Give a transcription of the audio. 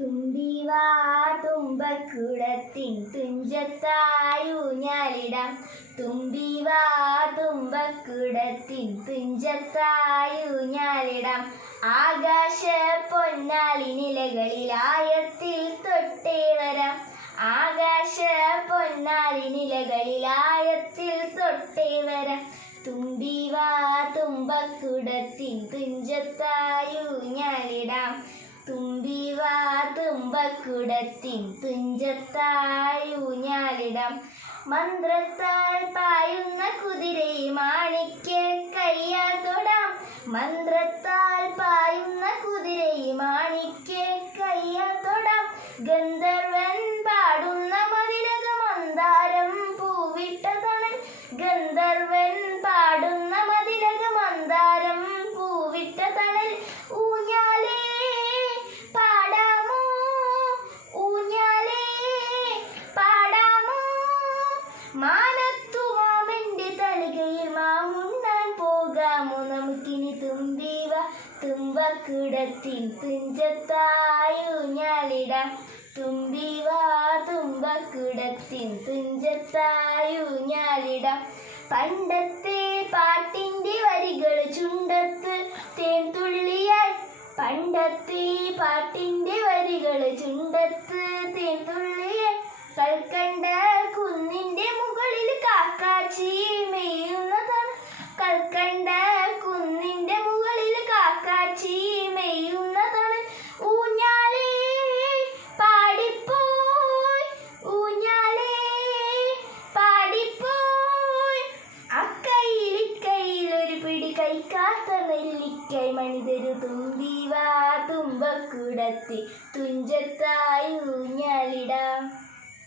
തുമ്പിവാ തുമ്പക്കുടത്തിൻ തുഞ്ചത്തായൂഞ്ഞാലിടാം തുമ്പിവാ തുമ്പക്കുടത്തിൻ തുഞ്ചത്തായൂഞ്ഞാലിടാം ആകാശ ആയത്തിൽ തൊട്ടേ വരാം. ആകാശ ആയത്തിൽ തൊട്ടേ വരാം. തുമ്പിവാ തുമ്പക്കുടത്തിൻ തുഞ്ചത്തായൂഞ്ഞാലിടാം തുമ്പിവാ തുമ്പക്കുടത്തിൻ തുഞ്ചത്തായൂഞ്ഞാലിടാം മന്ത്രത്താൽ പായുന്ന കുതിരയെ മാണിക്ക് കയ്യാൽ തൊടാം. മന്ത്രത്താൽ പായുന്ന കുതിരയെ മാണിക്ക് കയ്യാൽ തൊടാം. ഗന്ധർവൻ മാനത്തുമാമെന്റെ തലകയിൽ മാമുണ്ണാൻ പോകാമോ? നമുക്കിനി തുമ്പിവ തുമ്പക്കുടത്തിൻ തുഞ്ചത്തായൂഞ്ഞാലിടാം തുമ്പിവ തുമ്പക്കുടത്തിൻ തുഞ്ചത്തായൂഞ്ഞാലിടാം പണ്ടത്തെ പാട്ടിന്റെ വരികൾ ചുണ്ടത്ത് തേൻ തുള്ളിയായി പണ്ടത്തെ പാട്ടിന്റെ വരികൾ ചുണ്ടത്ത് തേൻ തുള്ളിയായി കാക്കാച്ചി മെയ്യുന്നതാണ് കൽക്കണ്ട കുന്നിന്റെ മുകളിൽ ഊഞ്ഞാലേ ഊഞ്ഞാലേ ഒരു പിടി നെല്ലിക്കൈ തുമ്പിവാ തുമ്പക്കുടത്തി തുഞ്ചത്തായി